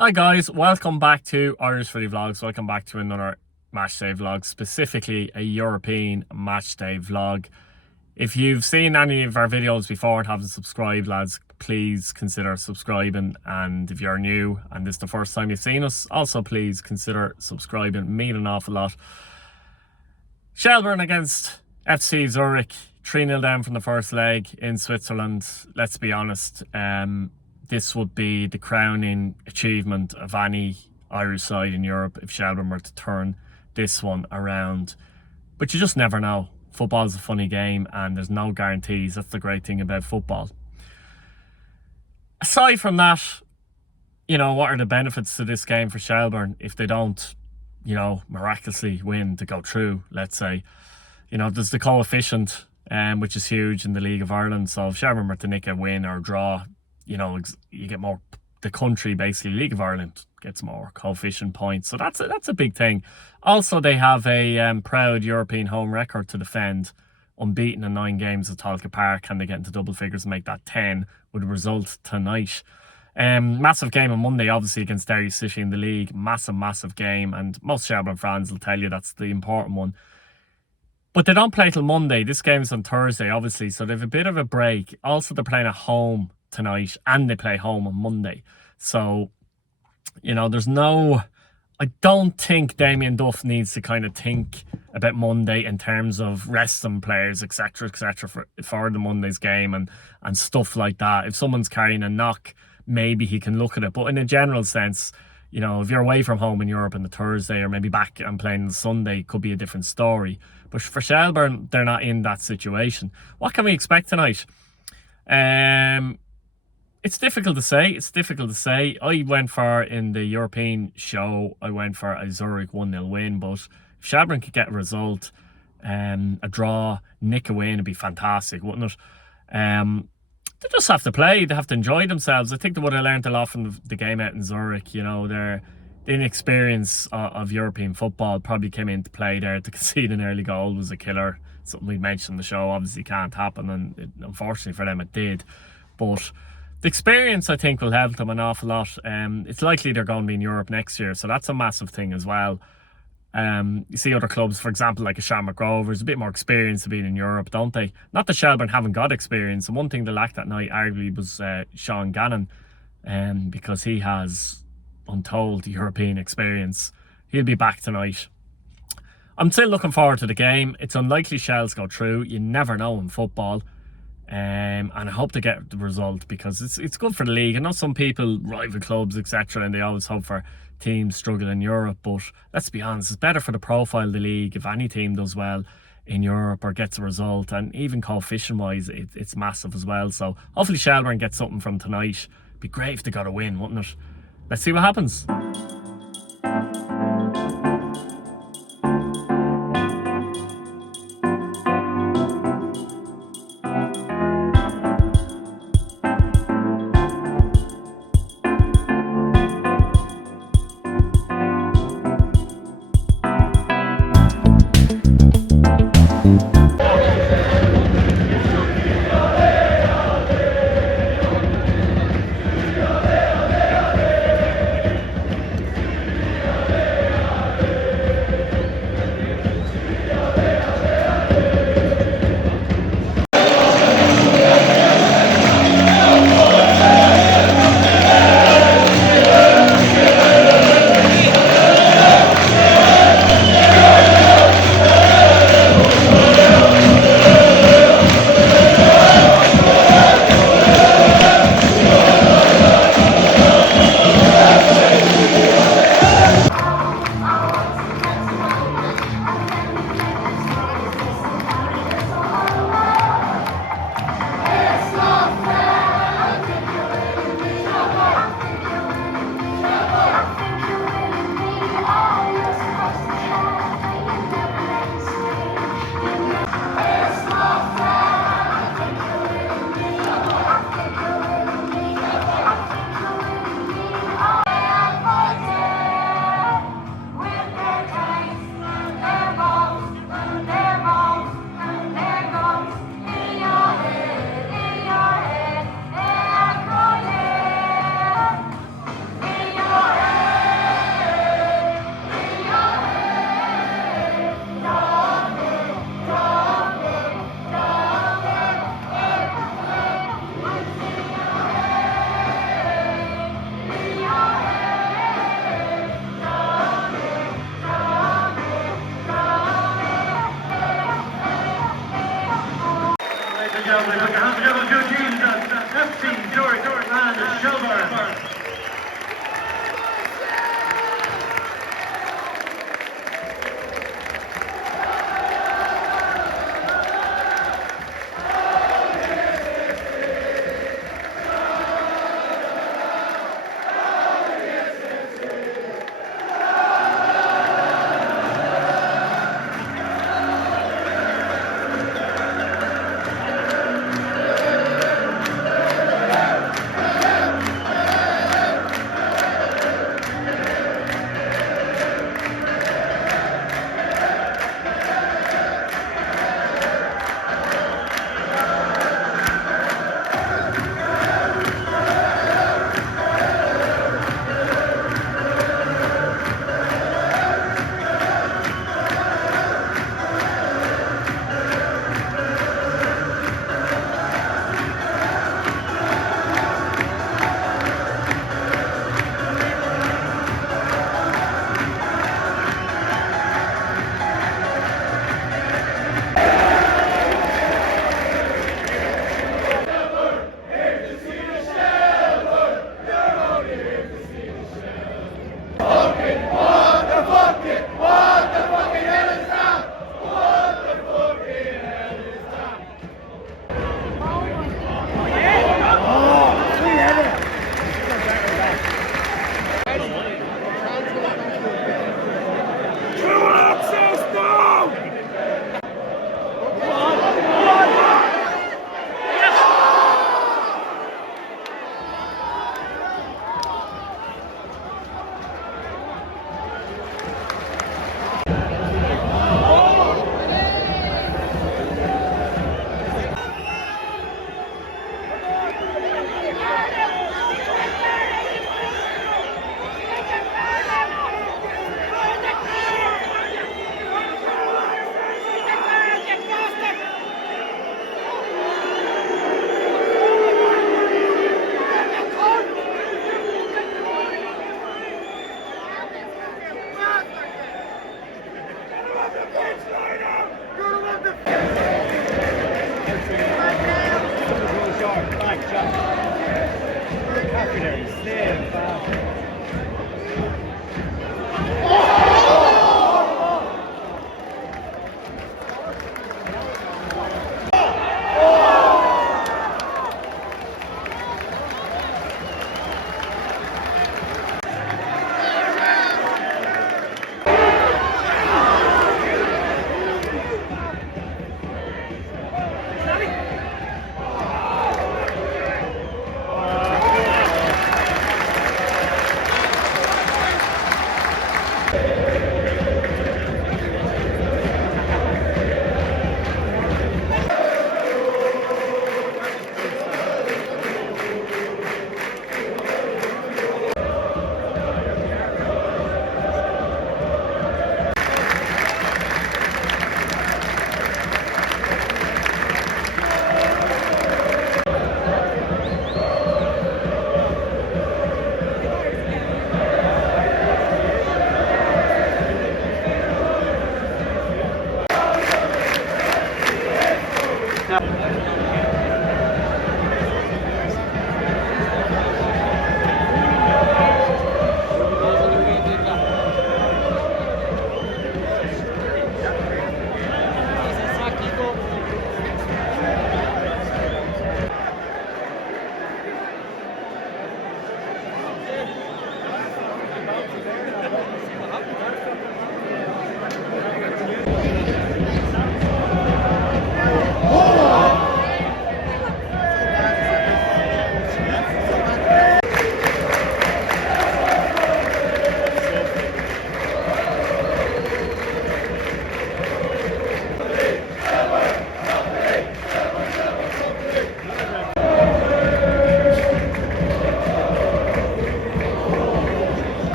Hi guys, welcome back to Irish Footy Vlogs. Welcome back to another Matchday vlog, specifically a European Matchday vlog. If you've seen any of our videos before and haven't subscribed, lads, please consider subscribing. And if you're new and this is the first time you've seen us, also please consider subscribing. It means an awful lot. Shelbourne against FC Zurich, 3-0 down from the first leg in Switzerland. Let's be honest, this would be the crowning achievement of any Irish side in Europe if Shelbourne were to turn this one around. But you just never know. Football's a funny game and there's no guarantees. That's the great thing about football. Aside from that, what are the benefits to this game for Shelbourne if they don't, miraculously win to go through, let's say? There's the coefficient, which is huge in the League of Ireland. So if Shelbourne were to nick a win or draw, you get more, the country, basically, League of Ireland gets more coefficient points. So that's a big thing. Also, they have a proud European home record to defend, unbeaten in 9 games at Tolka Park. Can they get into double figures and make that 10 with a result tonight? Massive game on Monday, obviously, against Derry City in the league. Massive game. And most Shelbourne fans will tell you that's the important one. But they don't play till Monday. This game's on Thursday, obviously. So they have a bit of a break. Also, they're playing at home tonight and they play home on Monday. So, I don't think Damien Duff needs to kind of think about Monday in terms of resting players, etc., for the Monday's game and stuff like that. If someone's carrying a knock, maybe he can look at it. But in a general sense, if you're away from home in Europe on the Thursday or maybe back and playing on Sunday, it could be a different story. But for Shelbourne, they're not in that situation. What can we expect tonight? It's difficult to say. I went for, in the European show, I went for a Zurich 1-0 win. But if Shelbourne could get a result, a draw, nick a win, it'd be fantastic, wouldn't it? They just have to play. They have to enjoy themselves. I think they would have learned a lot from the game out in Zurich. The inexperience of European football probably came into play there. To concede an early goal was a killer. Something we mentioned in the show obviously can't happen, and unfortunately for them it did. But the experience, I think, will help them an awful lot. It's likely they're going to be in Europe next year, so that's a massive thing as well. You see other clubs, for example, like a Shamrock Rovers, a bit more experience of being in Europe, don't they? Not that Shelbourne haven't got experience. And one thing they lacked that night, arguably, was Sean Gannon, because he has untold European experience. He'll be back tonight. I'm still looking forward to the game. It's unlikely Shells go through. You never know in football. And I hope to get the result because it's good for the league. I know some people, rival clubs, etc., and they always hope for teams struggle in Europe, but let's be honest, it's better for the profile of the league if any team does well in Europe or gets a result, and even coefficient wise it's massive as well. So hopefully Shelbourne gets something from tonight. It'd be great if they got a win, wouldn't it? Let's see what happens.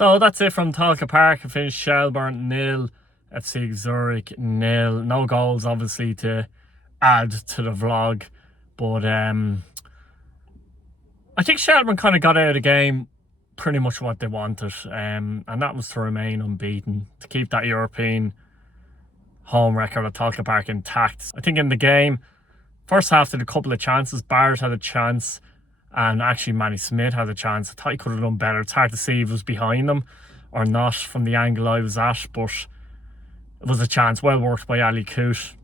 So that's it from Tolka Park. I finished Shelbourne 0, FC Zurich 0. No goals, obviously, to add to the vlog. But I think Shelbourne kind of got out of the game pretty much what they wanted. And that was to remain unbeaten, to keep that European home record at Tolka Park intact. I think in the game, first half did a couple of chances. Barrett had a chance, and actually Manny Smith had a chance. I thought he could have done better. It's hard to see if it was behind them or not from the angle I was at, but it was a chance. Well worked by Ali Coote.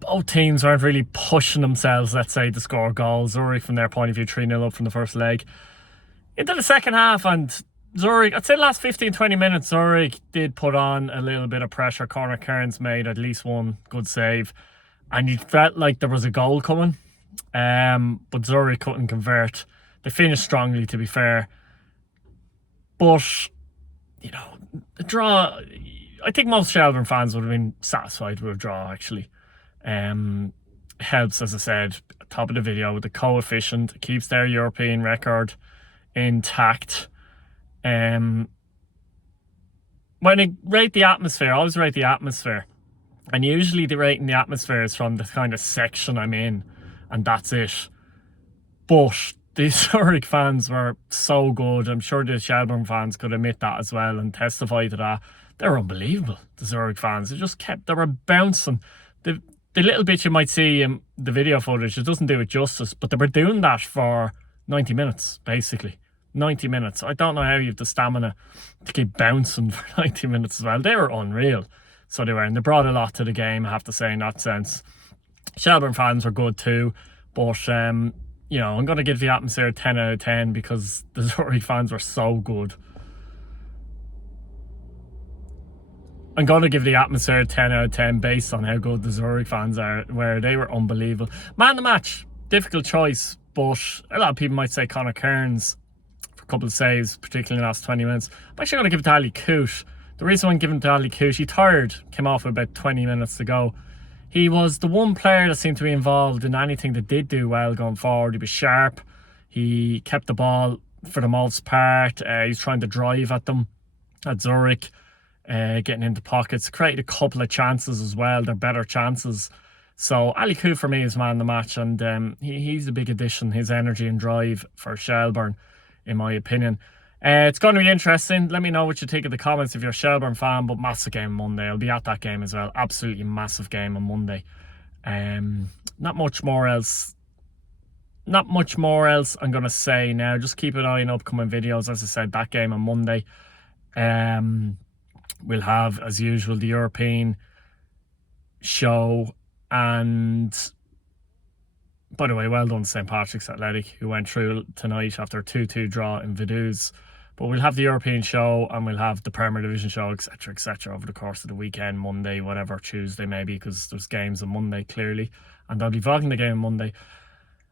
Both teams weren't really pushing themselves, let's say, to score goals. Zurich, from their point of view, 3-0 up from the first leg. Into the second half, and Zurich, I'd say the last 15-20 minutes, Zurich did put on a little bit of pressure. Conor Kearns made at least one good save, and you felt like there was a goal coming, but Zurich couldn't convert. They finished strongly, to be fair, but you know, the draw, I think most Shelbourne fans would have been satisfied with a draw, actually. Helps, as I said, top of the video, with the coefficient. It keeps their European record intact. When I rate the atmosphere, I always rate the atmosphere, and usually the rating the atmosphere is from the kind of section I'm in, and that's it. But the Zurich fans were so good. I'm sure the Shelbourne fans could admit that as well and testify to that. They were unbelievable, the Zurich fans. They were bouncing. The little bit you might see in the video footage, it doesn't do it justice, but they were doing that for 90 minutes, basically. 90 minutes. I don't know how you have the stamina to keep bouncing for 90 minutes as well. They were unreal. So they were, and they brought a lot to the game, I have to say, in that sense. Shelbourne fans were good too, but you know, I'm going to give the atmosphere a 10 out of 10 because the Zurich fans were so good. I'm going to give the atmosphere a 10 out of 10 based on how good the Zurich fans are, where they were unbelievable. Man of the match, difficult choice, but a lot of people might say Conor Kearns for a couple of saves, particularly in the last 20 minutes. I'm actually going to give it to Ali Coote. The reason I'm giving it to Ali Coote, he tired, came off with about 20 minutes to go. He was the one player that seemed to be involved in anything that did do well going forward. He was sharp. He kept the ball for the most part. He was trying to drive at them, at Zurich. Getting into pockets, created a couple of chances as well. They're better chances. So Ali Coote for me is man of the match, and he's a big addition. His energy and drive for Shelbourne, in my opinion. It's going to be interesting. Let me know what you think in the comments if you're a Shelbourne fan. But massive game on Monday. I'll be at that game as well. Absolutely massive game on Monday. Not much more else. Not much more else I'm going to say now. Just keep an eye on upcoming videos. As I said, that game on Monday. We'll have, as usual, the European show. And by the way, well done St. Patrick's Athletic, who went through tonight after a 2-2 draw in Vaduz. But we'll have the European show, and we'll have the Premier Division show, etc., over the course of the weekend, Monday, whatever, Tuesday maybe, because there's games on Monday, clearly. And I'll be vlogging the game on Monday.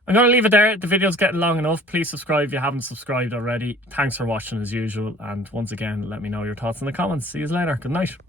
I'm going to leave it there. The video's getting long enough. Please subscribe if you haven't subscribed already. Thanks for watching as usual. And once again, let me know your thoughts in the comments. See you later. Good night.